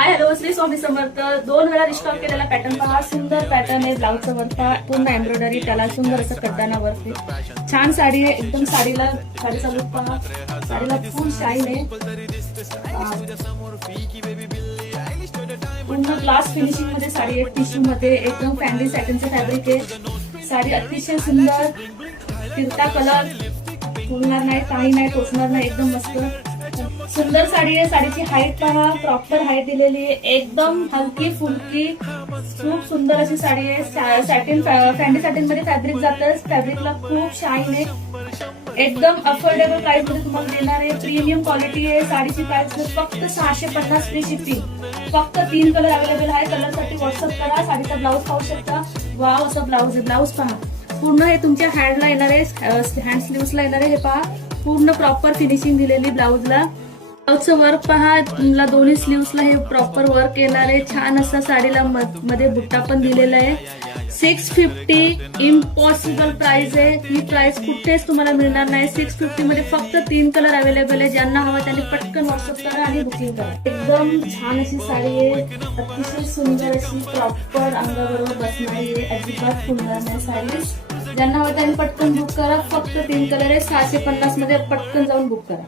Hi hello, Shri Swami Samarth. 2 वेळा restock केलेला pattern पहा. सुंदर पॅटर्न आहे. ब्लाऊजचा वरता पूर्ण एम्ब्रॉयडरी, त्याला सुंदर असं कड्डाना वरती. छान साडी आहे. एकदम साडीचा लुक पहा. साडीला फुल शाईन आहे. पूर्ण ग्लास फिनिशिंग मध्ये साडी आहे. टिश्यू मध्ये एकदम फॅन्सी सॅटिनचं फॅब्रिक आहे. साडी अतिशय सुंदर. फिरता कलर फुलणार नाही, काही नाही, टोचणार नाही. एकदम मस्त सुंदर साडी आहे. साडीची हाईट पहा. प्रॉपर हाईट दिलेली आहे. एकदम हलकी फुलकी खूप सुंदर अशी साडी आहे. सॅटिन फॅन्सी सॅटिन मध्ये फॅब्रिक जातं. फॅब्रिकला खूप शाईन आहे. एकदम अफोर्डेबल प्राइस मध्ये तुम्हाला देणार आहे. प्रीमियम क्वालिटी आहे. साडीची प्राइस फक्त 650 फ्री शिपिंग. फक्त 3 कलर अवेलेबल आहे. कलर साठी व्हॉट्सअप करा. साडीचा ब्लाऊज पाहू शकता. वाव असा ब्लाऊज आहे. ब्लाऊज पहा. पूर्ण हे तुमच्या हँडला येणार आहे. हँड स्लीव्हजला येणार आहे. हे पहा पूर्ण प्रॉपर फिनिशिंग दिलेली ब्लाऊजला. ब्लाऊजचं वर्क पहा. तुम्हाला दोन्ही स्लीव्सला हे प्रॉपर वर्क येणार आहे. छान असा साडीला मध्ये बुट्टा पण दिलेला आहे. 650 इम्पॉसिबल प्राइस आहे. ही प्राइस कुठेच तुम्हाला मिळणार नाही. 650 मध्ये फक्त 3 कलर अवेलेबल आहे. ज्यांना हवा त्यांनी पटकन व्हॉट्सअप करा आणि बुकिंग करा. एकदम छान अशी साडी आहे. अतिशय सुंदर अशी प्रॉपर अंगाबरोबर बसणारी आहे. अजिबात फुलणार नाही साडी. ज्यांना हवा त्यांनी पटकन बुक करा. फक्त 3 कलर आहे. 650 मध्ये पटकन जाऊन बुक करा.